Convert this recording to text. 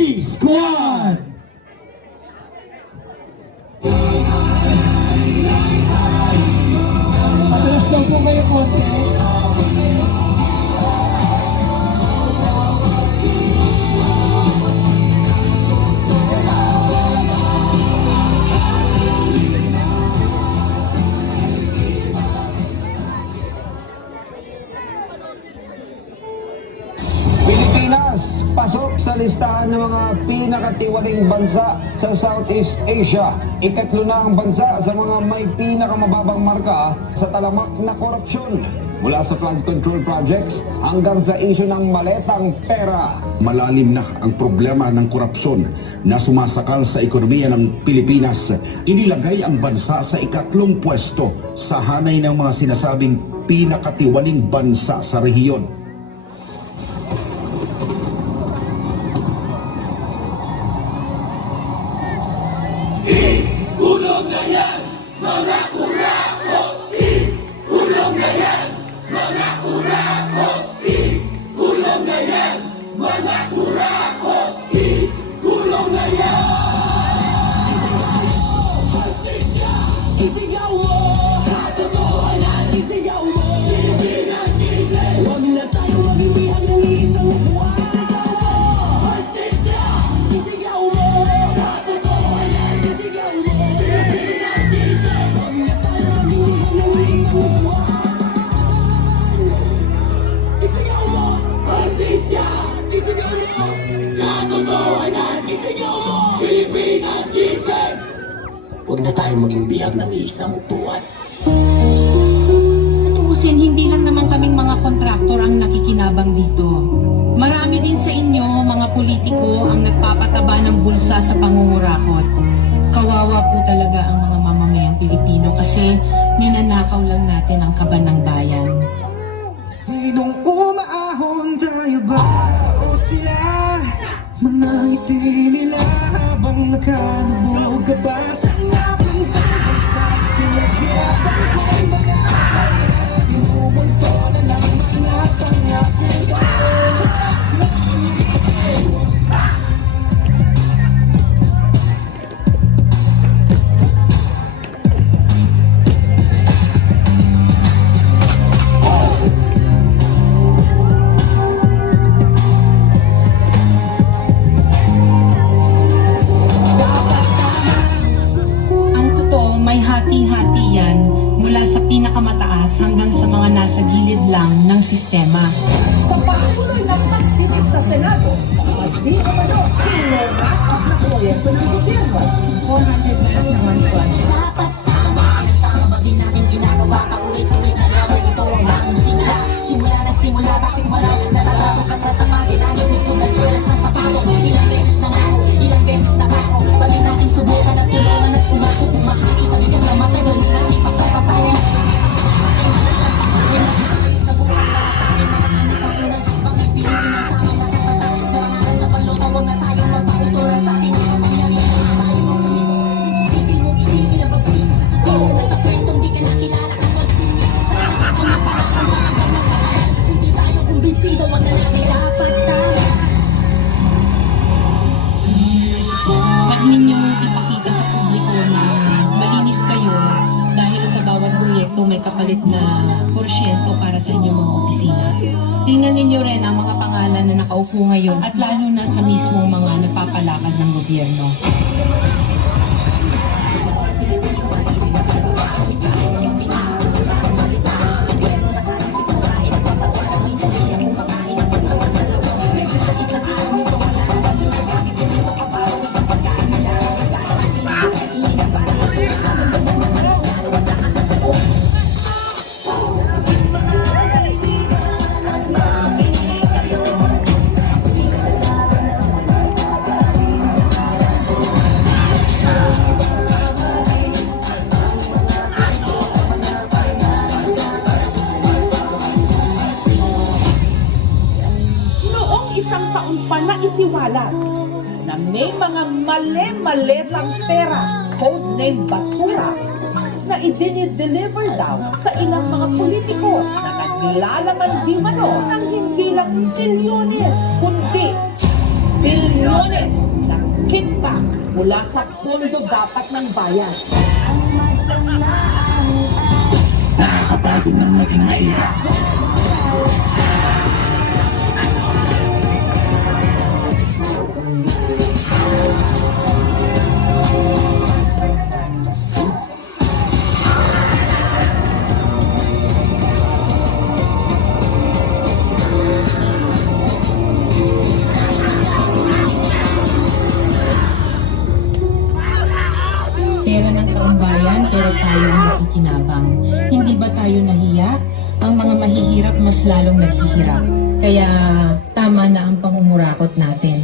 G-Squad! Madalas lang po kayo konti. Pilipinas, pasok sa listahan ng mga pinakatiwaling bansa sa Southeast Asia. Ikatlo na ang bansa sa mga may pinakamababang marka sa talamak na korupsyon. Mula sa flood control projects hanggang sa isyu ng maletang pera. Malalim na ang problema ng korupsyon na sumasakal sa ekonomiya ng Pilipinas. Inilagay ang bansa sa ikatlong pwesto sa hanay ng mga sinasabing pinakatiwaling bansa sa rehiyon. Ihulog na yan, mga kurakot! Ihulog na yan, mga kurakot! Ihulog na yan, mga kurakot! Ihulog na yan! Hustisya! Isigaw mo! Katotohanan! Isigaw mo! Pilipinas gising! Huwag na tayo magbibihag ng isang buwan! Isigaw mo! Hustisya! Isigaw mo! Katotohanan! Isigaw mo! Pilipinas gising! Huwag na tayo magbibihag ng isang buwan! Isigaw mo! Hustisya! Isigaw mo! Katotohanan! Isigaw mo! Pilipinas gising! Huwag na tayo maging bihag ng isang buwan! Tubusin, hindi lang naman kaming mga kontraktor ang nakikinabang dito. Marami din sa inyo, mga politiko, ang nagpapataba ng bulsa sa pangungurakot. Kawawa po talaga ang mga mamamayang Pilipino kasi ninanakaw lang natin ang kaban ng bayan. Sinong umaahon, tayo ba o sila? Mga ngiti nila habang nakalubog ka pa sa ating bansa. Pinaghirapan kong mga bayan, minumulto na lang mga pangakit ko. Ang totoo, may hati-hati yan mula sa pinakamataas hanggang sa mga nasa gilid lang ng sistema. Sa patuloy ng pagdinig sa Senado sa mga di umano kinora at na proyekto ng gobyerno. 400 na lang naman project. Dapat tama, tama ba din natin ginagawa? Paulit-ulit na lamang ito ang bagong simula. Simula na simula, bakit wala? Natatapos ang kasama, kailangan ito ng selas ng sapatos. Ilang beses na nga ako, ilang beses na ako. Pati natin subukan at tulungan at umakot. Bumahagi sa bigyan na matagal, di natin pasapatayan. Huwag ninyong ipakita sa publiko na malinis kayo dahil sa bawat proyekto may kapalit na porsyento para sa inyong mga opisina. Tingnan ninyo rin ang mga pangalan na nakaupo ngayon at lalo na sa mismong mga nagpapalakad ng gobyerno. Isang taon pa na isiwalat na may mga mali-maletang pera, codename basura, na idinideliver daw sa ilang mga politiko na naglalaman di mano ng hindi lang milyones, kundi bilyones ng kickback mula sa pondo dapat ng bayan. Nakakapagod ng maging mahirap. Pera ng taong bayan, pero tayo ang nakikinabang. Hindi ba tayo nahiya? Ang mga mahihirap mas lalong naghihirap. Kaya tama na ang pangumurakot natin.